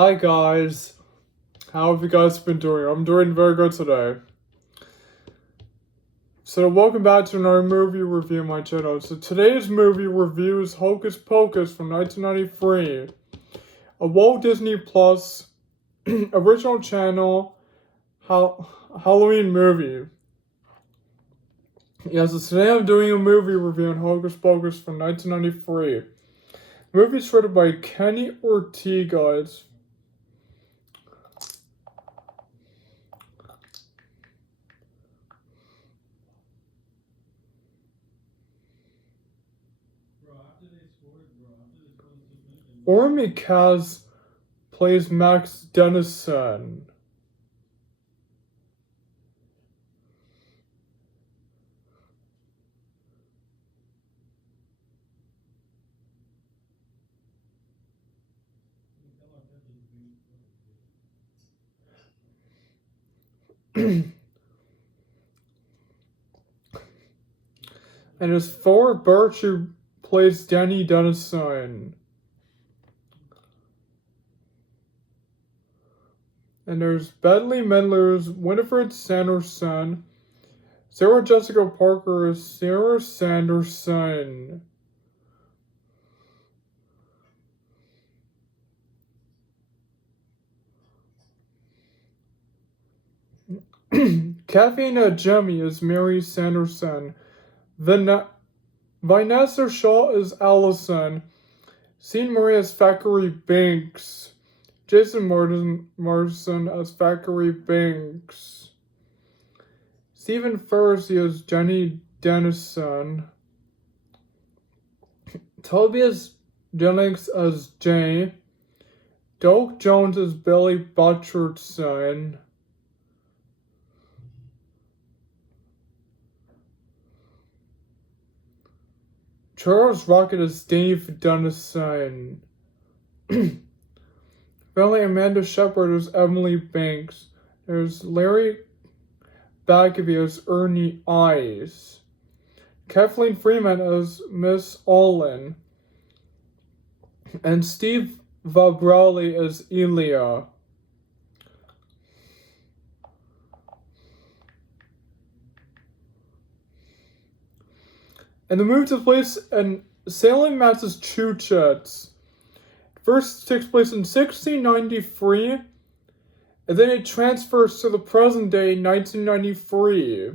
Hi guys, how have you guys been doing? I'm doing very good today. So welcome back to another movie review on my channel. So today's movie review is Hocus Pocus from 1993, a Walt Disney Plus original channel Halloween movie. Yes, so today I'm doing a movie review on Hocus Pocus from 1993. The movie is written by Kenny Ortega. Ormy Kaz plays Max Dennison. And there's Forward Birch who plays Danny Dennison. And there's Bedley Mendler's Winifred Sanderson. Sarah Jessica Parker is Sarah Sanderson. Caffeine Jemmy is Mary Sanderson. Vanessa Shaw is Allison. Sean Marie as Thackeray Binks. Jason Morrison as Thackeray Binks. Stephen Furzy as Jenny Dennison. Tobias Jennings as Jay. Doak Jones as Billy Butcherson. Charles Rocket as Dave Dennison. Finally, Amanda Shepard as Emily Banks. There's Larry Bagby as Ernie Eyes. Kathleen Freeman as Miss Olin. And Steve Vabrali as Elia. And the movie takes place in Salem, Massachusetts. First takes place in 1693, and then it transfers to the present day, 1993.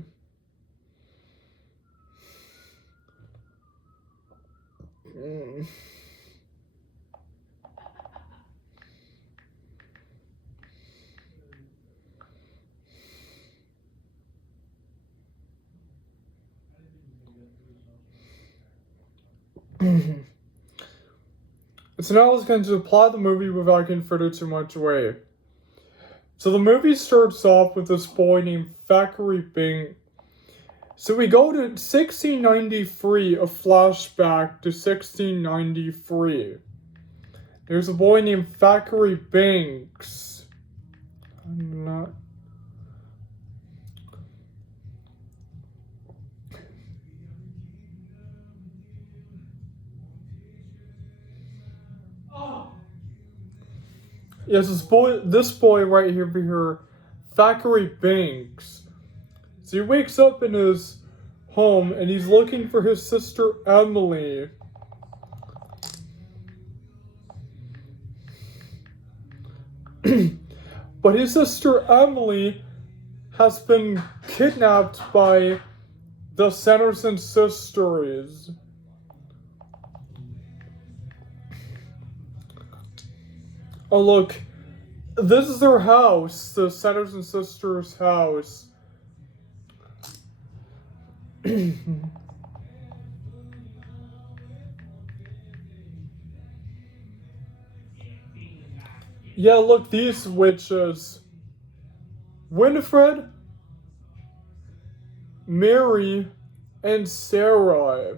So now let's get into the plot of the movie without getting further too much away. So the movie starts off with this boy named Thackeray Bing. So we go to 1693, a flashback to 1693. There's a boy named Thackeray Binks. I'm not... Yes, this boy right here, Thackeray Binks. So he wakes up in his home and he's looking for his sister Emily. But his sister Emily has been kidnapped by the Sanderson sisters. Oh look, this is their house, the Sanderson sisters' house. Yeah, look, these witches. Winifred, Mary, and Sarah.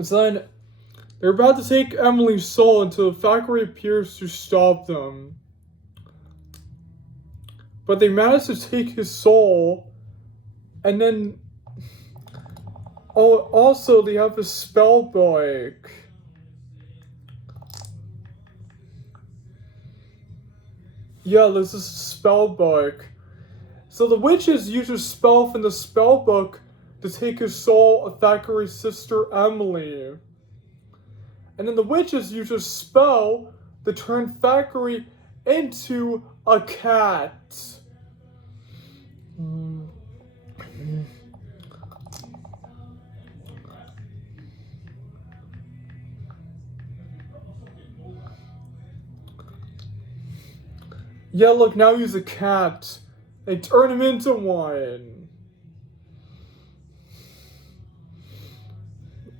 So then, they're about to take Emily's soul until Thackeray appears to stop them. But they manage to take his soul, and then... Oh, also, they have a spell book. Yeah, this is a spell book. So the witches use a spell from the spell book to take a soul of Thackeray's sister Emily. And then the witches use a spell to turn Thackeray into a cat. Yeah, look, now he's a cat. They turn him into one.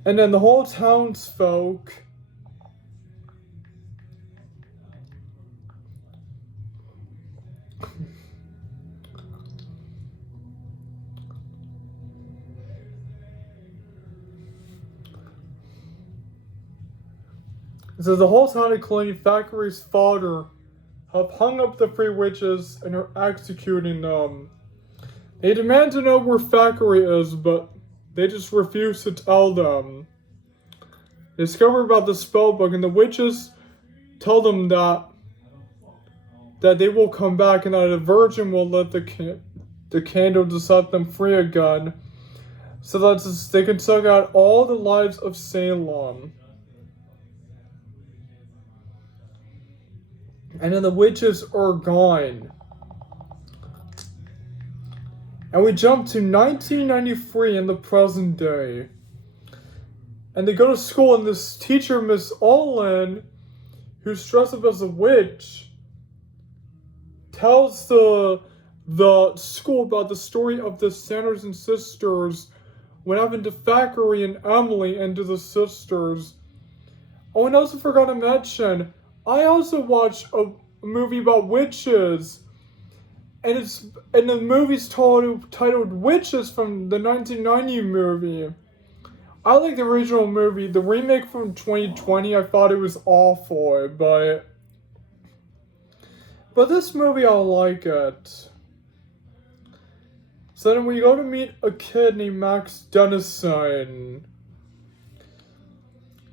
And then the whole townsfolk so the whole town, including Thackeray's father, have hung up the three witches and are executing them. They demand to know where Thackeray is, but they just refuse to tell them. They discover about the spellbook, and the witches tell them that they will come back and that a virgin will lit the candle to set them free again, so that they can suck out all the lives of Salem. And then the witches are gone. And we jump to 1993 in the present day. And they go to school, and this teacher, Miss Olin, who's dressed up as a witch, tells the school about the story of the Sanderson sisters what happened to Thackeray and Emily and to the sisters. Oh, and I also forgot to mention, I also watched a movie about witches, and the movie's titled Witches from the 1990 movie. I like the original movie. The remake from 2020, I thought it was awful, but this movie, I like it. So then we go to meet a kid named Max Dennison.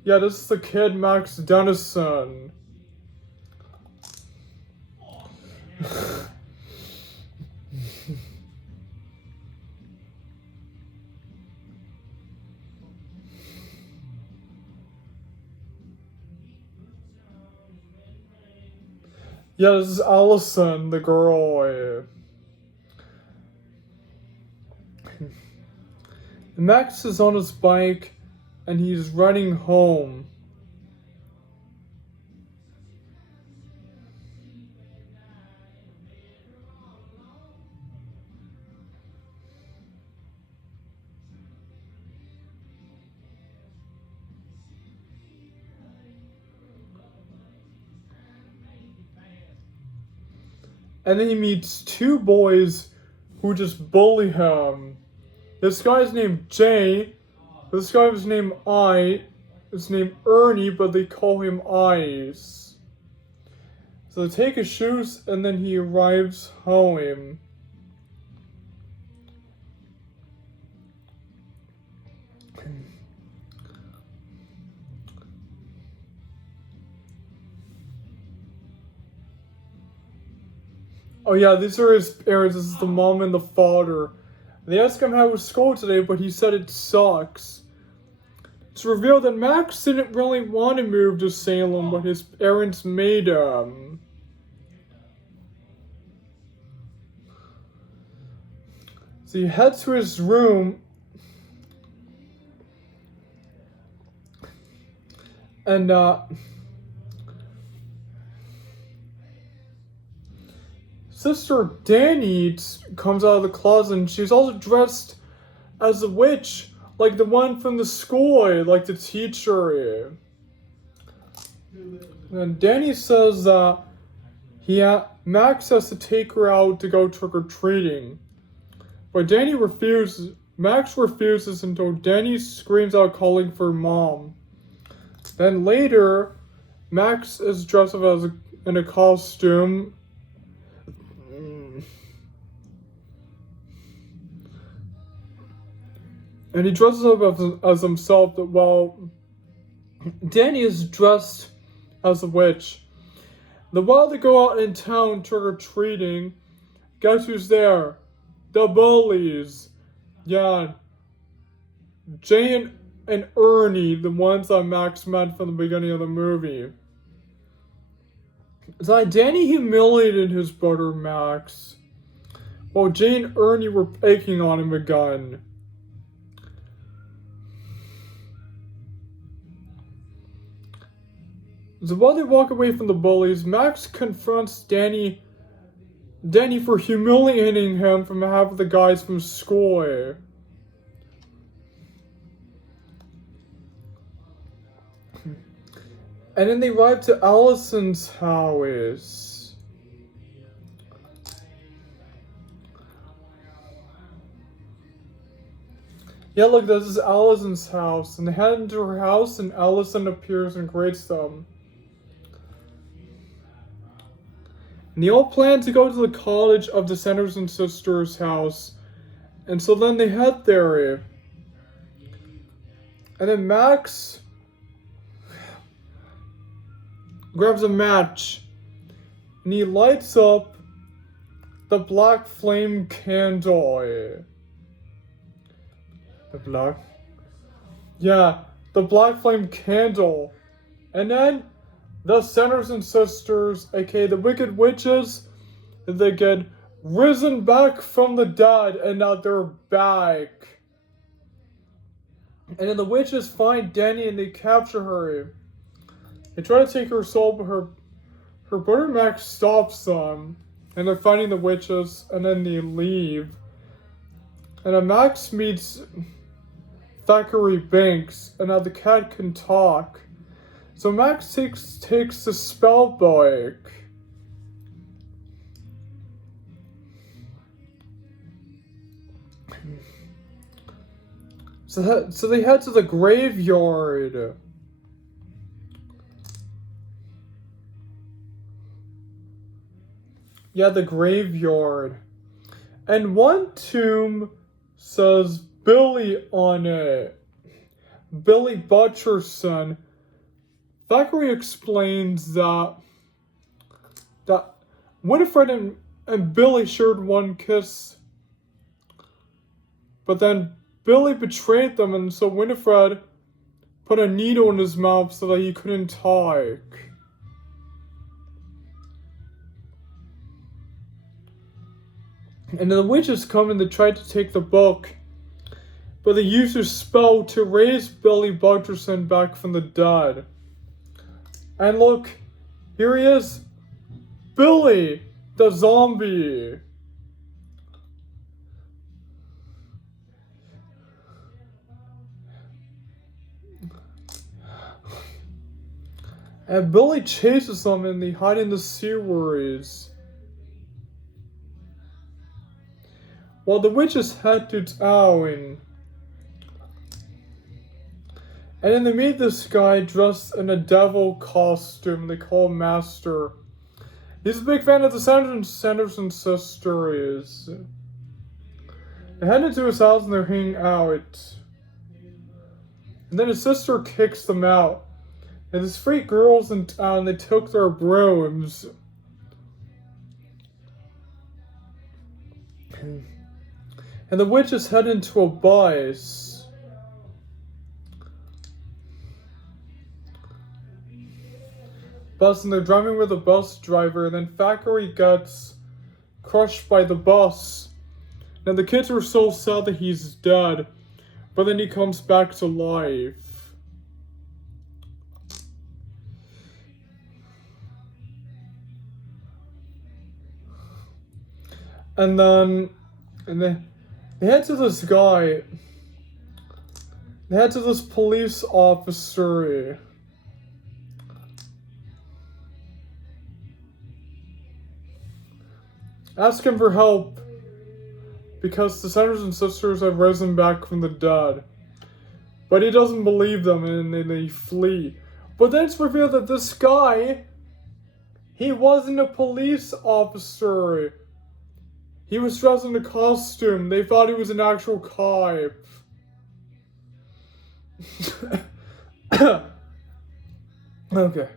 Yeah, this is the kid, Max Dennison. Yeah, this is Allison, the girl. Max is on his bike, and he's running home. And then he meets two boys who just bully him. This guy's named Jay. This guy was named His named Ernie, but they call him Ice. So they take his shoes, and then he arrives home. Oh yeah, these are his parents. This is the mom and the father. They ask him how was school today, but he said it sucks. It's revealed that Max didn't really want to move to Salem, but his parents made him. So he heads to his room, and Sister Danny comes out of the closet, and she's also dressed as a witch, like the one from the school, like the teacher. And Danny says that Max has to take her out to go trick-or-treating. But Danny refuses. Max refuses until Danny screams out calling for mom. Then later, Max is dressed up in a costume. And he dresses up as himself, while Danny is dressed as a witch. The while they go out in town trick-or-treating, guess who's there? The bullies. Yeah, Jane and Ernie, the ones that Max met from the beginning of the movie. So Danny humiliated his brother Max, while Jane and Ernie were picking on him again. So while they walk away from the bullies, Max confronts Danny for humiliating him from half of the guys from school. And then they arrive to Allison's house. Yeah, look, this is Allison's house. And they head into her house, and Allison appears and greets them. And they all plan to go to the college of the Sanderson sisters' house. And so then they head there. And then Max grabs a match. And he lights up the black flame candle. The black flame candle. And then the Sanderson sisters, aka the Wicked Witches, they get risen back from the dead, and now they're back. And then the witches find Danny and they capture her. They try to take her soul, but her brother Max stops them. And they're fighting the witches, and then they leave. And then Max meets Thackeray Binks, and now the cat can talk. So Max takes the spell book. So they head to the graveyard. Yeah, the graveyard. And one tomb says Billy on it. Billy Butcherson. Thackeray explains that Winifred and Billy shared one kiss. But then Billy betrayed them, and so Winifred put a needle in his mouth so that he couldn't talk. And then the witches come and they try to take the book, but they use their spell to raise Billy Butcherson back from the dead. And look, here he is, Billy, the zombie. And Billy chases them and they hide in the sewers. While the witches head to town. And then they meet this guy dressed in a devil costume they call Master. He's a big fan of the Sanderson sisters. They head into his house and they're hanging out. And then his sister kicks them out. And there's 3 girls in town, they took their brooms. And the witches head into a bus. And they're driving with a bus driver, and then Thackeray gets crushed by the bus. And the kids are so sad that he's dead, but then he comes back to life. And they head to this guy. They head to this police officer. Ask him for help. Because the Sanderson sisters have risen back from the dead. But he doesn't believe them and they flee. But then it's revealed that this guy, he wasn't a police officer. He was dressed in a costume. They thought he was an actual cop. Okay.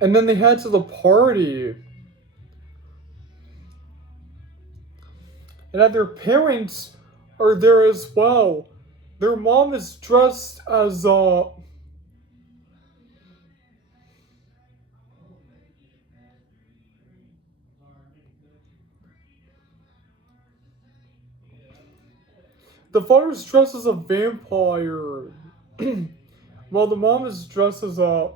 And then they head to the party. And that their parents are there as well. Their mom is dressed as the father's dressed as a vampire, while the mom is dressed as a.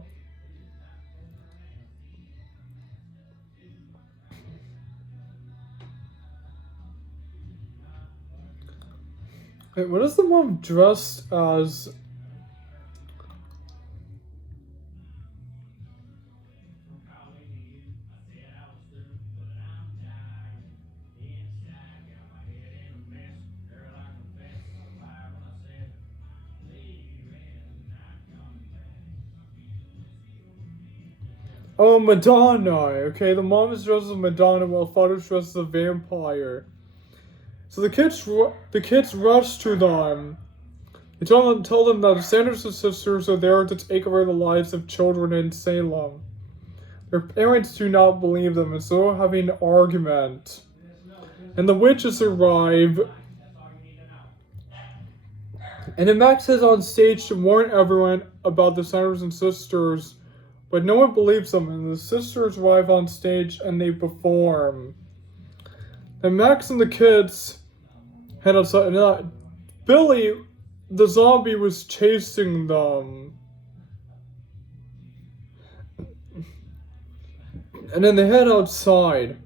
Wait, what is the mom dressed as? Oh, Madonna. Okay, the mom is dressed as Madonna while the father's dressed as a vampire. So the kids rush to them. They tell them that the Sanderson sisters are there to take over the lives of children in Salem. Their parents do not believe them, and so they're having an argument. And the witches arrive. And then Max is on stage to warn everyone about the Sanderson sisters, but no one believes them, and the sisters arrive on stage and they perform. And Max and the kids head outside, and Billy, the zombie, was chasing them. And then they head outside.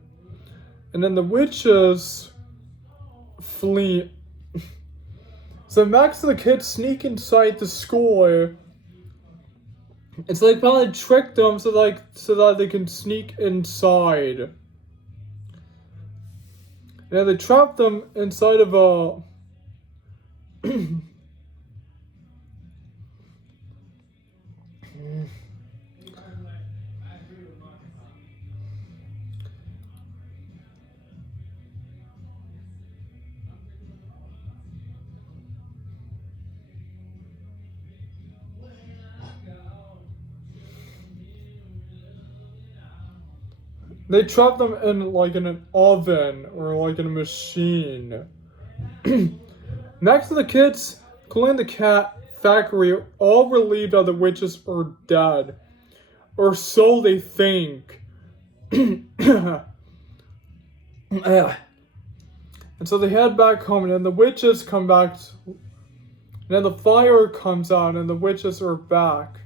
And then the witches flee. So Max and the kids sneak inside the school. It's like probably trick them so that they can sneak inside. And then they trap them inside of a they trap them in like in an oven or like in a machine. Max and the kids, including the cat, Thackeray, all relieved that the witches are dead. Or so they think. And so they head back home, and then the witches come back. And then the fire comes out, and the witches are back.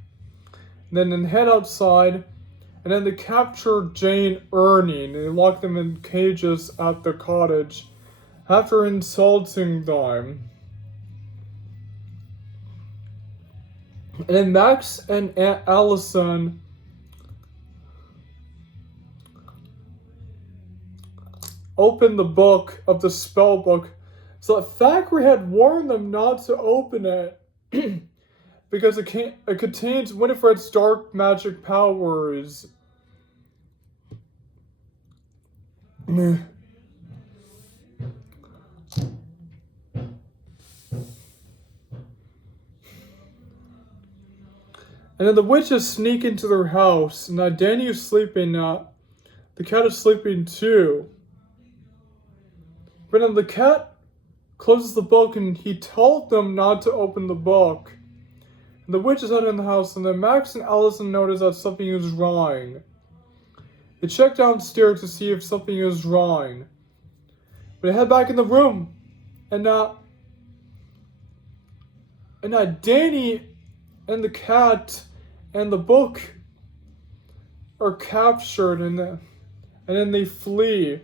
And then they head outside. And then they capture Jane Ernie, and they lock them in cages at the cottage after insulting them. And then Max and Aunt Allison open the book of the spell book. So Thackeray had warned them not to open it because it contains Winifred's dark magic powers. And then the witches sneak into their house. Now Danny is sleeping. The cat is sleeping too. But then the cat closes the book, and he told them not to open the book. And the witches head in the house, and then Max and Allison notice that something is wrong. They check downstairs to see if something is wrong. But they head back in the room, and Danny and the cat and the book are captured, and then they flee.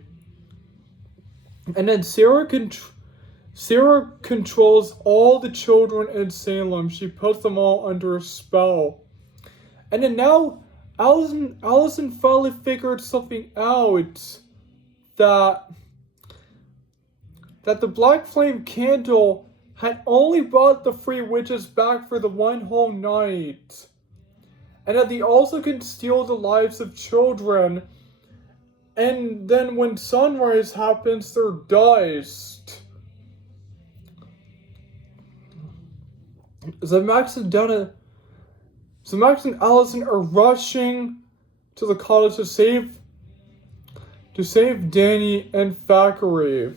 And then Sarah controls all the children in Salem. She puts them all under a spell. And then now Allison finally figured something out, that the Black Flame candle had only brought the three witches back for the one whole night. And that they also can steal the lives of children. And then when sunrise happens, they're diced. So Max and Allison are rushing to the cottage to save Danny and Thackeray.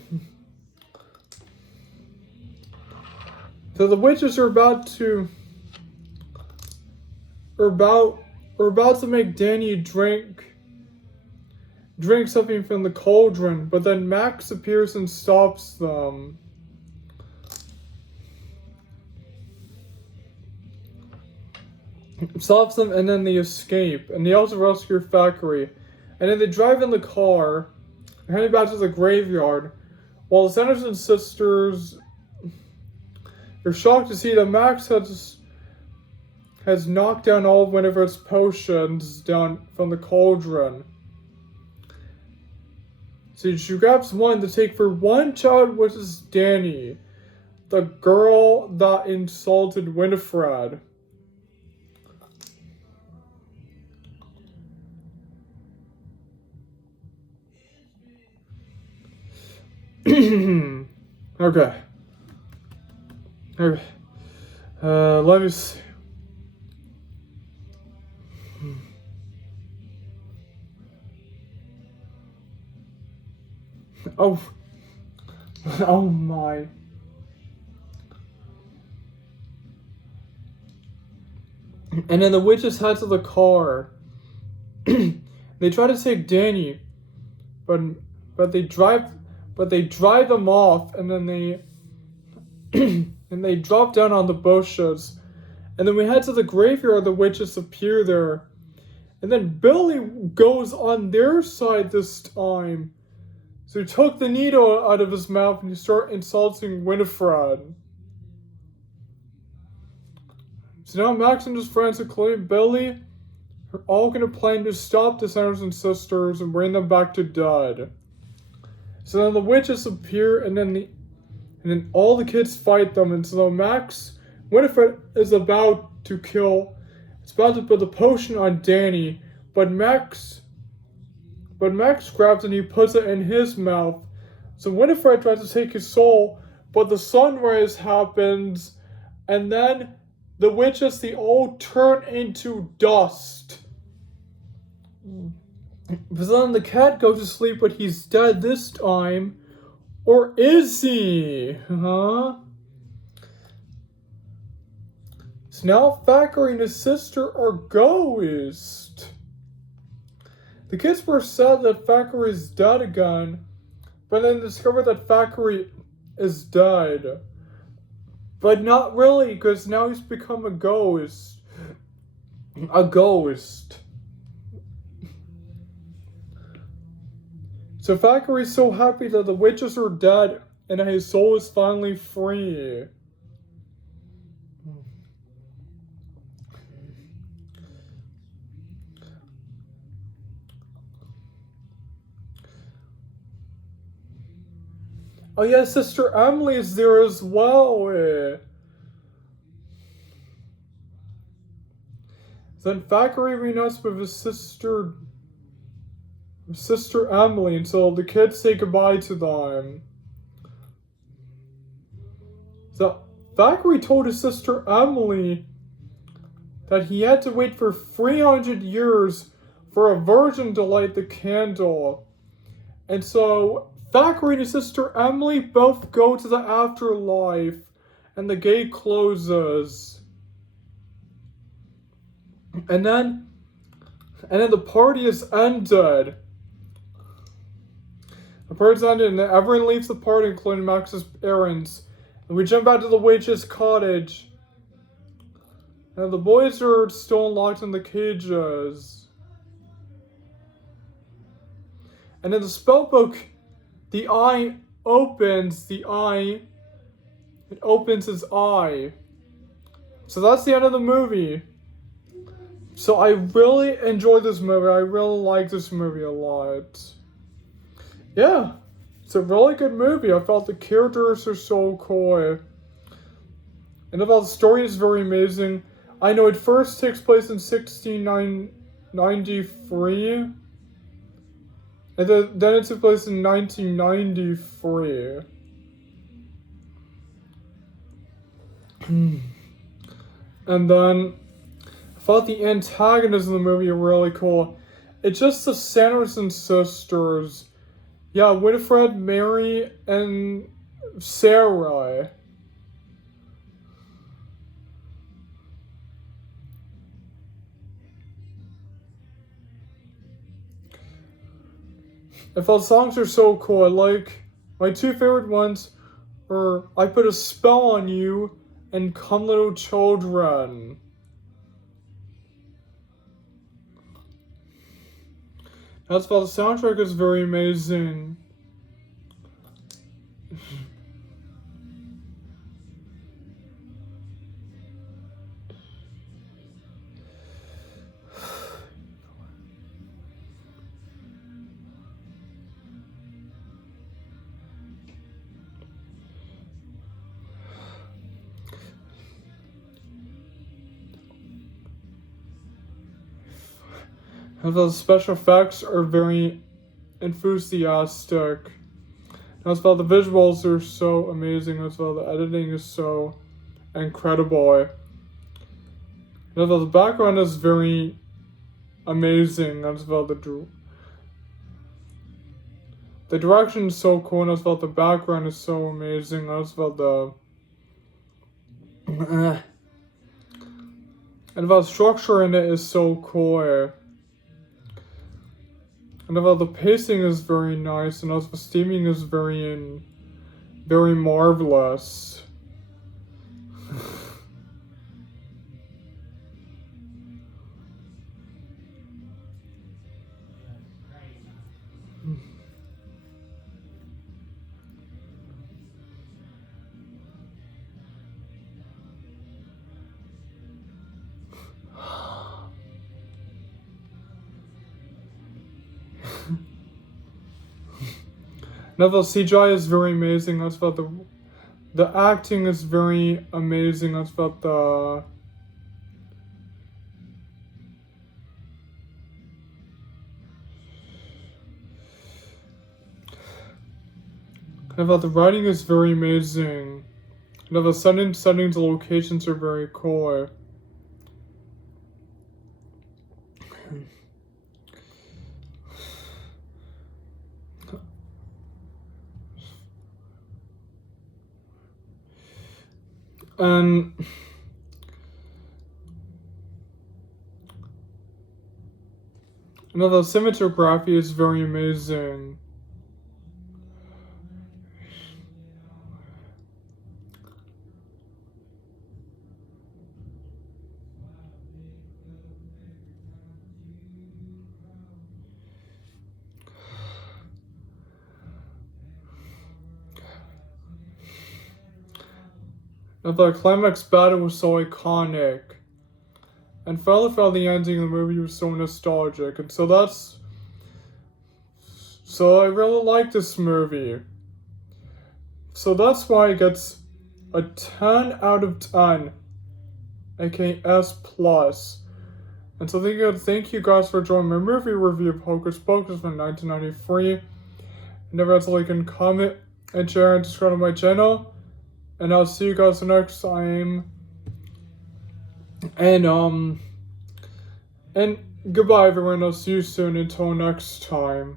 So the witches are about to make Danny drink something from the cauldron, but then Max appears and stops them. And then they escape, and they also rescue Thackeray. And then they drive in the car, heading back to the graveyard, while the Sanderson sisters are shocked to see that Max has knocked down all of Winifred's potions down from the cauldron. So she grabs one to take for one child, which is Danny, the girl that insulted Winifred. Okay. Let me see. Oh my. And then the witches head to the car. They try to take Danny, but they drive them off, and then they drop down on the bushes. And then we head to the graveyard. The witches appear there, and then Billy goes on their side this time. So he took the needle out of his mouth and he started insulting Winifred. So now Max and his friends, including Billy, are all going to plan to stop the Sanderson sisters and bring them back to Dud. So then the witches appear, and then all the kids fight them. And so Winifred is about to put the potion on Danny, but Max grabs it and he puts it in his mouth. So Winifred tries to take his soul, but the sunrise happens, and then the witches, they all turn into dust. But then the cat goes to sleep, but he's dead this time. Or is he? Huh? So now Thackeray and his sister are ghosts. The kids were sad that Thackeray is dead again, but then discovered that Thackeray is dead. But not really, because now he's become a ghost. A ghost. So Thackeray's so happy that the witches are dead and that his soul is finally free. Oh yeah, Sister Emily is there as well. Then Thackeray reunites with his sister Emily until the kids say goodbye to them. So Thackeray told his sister Emily that he had to wait for 300 years for a virgin to light the candle. And so Thackeray and his sister Emily both go to the afterlife, and the gate closes. And then the party is ended. The party's ended, and everyone leaves the party, including Max's parents. And we jump out to the witch's cottage. And the boys are still locked in the cages. And in the spellbook, the eye opens. It opens his eye. So that's the end of the movie. So I really enjoyed this movie. I really like this movie a lot. Yeah, it's a really good movie. I felt the characters are so cool. And I felt the story is very amazing. I know it first takes place in 1693. And then it took place in 1993. And then I thought the antagonists in the movie are really cool. It's just the Sanderson sisters. Yeah, Winifred, Mary, and Sarah. I thought the songs are so cool. I like my two favorite ones are I Put a Spell on You and Come Little Children. That's why the soundtrack is very amazing. And the special effects are very enthusiastic. That's why the visuals are so amazing. That's why the editing is so incredible. That's why the background is very amazing. That's why the direction is so cool. That's why the background is so amazing. That's why the and the structure in it is so cool. And about the pacing is very nice, and also the steaming is very marvelous. Now the CGI is very amazing. That's about the acting is very amazing. That's about the writing is very amazing. Now the settings, the locations are very cool. And the cinematography is very amazing. And the climax battle was so iconic. And finally found the ending of the movie was so nostalgic. And so I really like this movie. So that's why it gets a 10 out of 10. aka S+. And so thank you guys for joining my movie review of Hocus Pocus from 1993. And never else like and comment and share and subscribe to my channel. And I'll see you guys next time. And goodbye everyone. I'll see you soon until next time.